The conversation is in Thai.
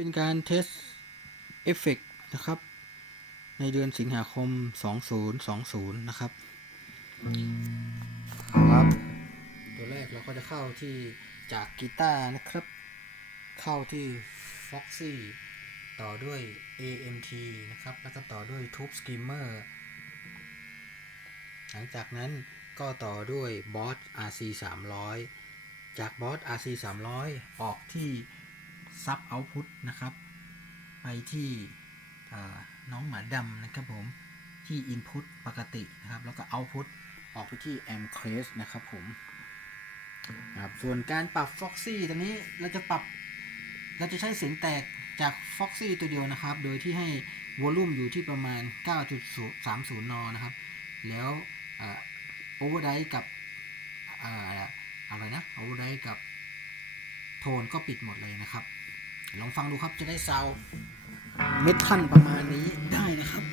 เป็นการเทสเอฟเฟกนะครับ ในเดือนสิงหาคม 2020 นะครับ ครับ ตัวแรกเราก็จะเข้าที่จากกีตาร์นะครับ เข้าที่ Foxy ต่อด้วย AMT นะครับ แล้วก็ต่อด้วย Tube Skimmer หลังจากนั้นก็ต่อด้วย Boss RC 300 จาก Boss RC 300 ออกที่ Sub Output นะครับ ไปที่น้องหมาดำนะครับผมที่ Input ปกตินะครับ แล้วก็ Output ออกไปที่ a m c r e s นะครับผมครับส่วนการปรับ Foxy ตัวนี้เราจะปรับ เราจะใช้เสียงแตกจาก Foxy ตัวเดียวนะครับ โดยที่ให้วอลลุ่มอยู่ที่ประมาณ 9.30 นนะครับ แล้วโอเวอร์ไดกับอออะไรนะโอเวอร์ไดกับโทนก็ปิดหมดเลยนะครับ ลองฟังดูครับจะได้เซาเมทัลประมาณนี้ได้นะครับ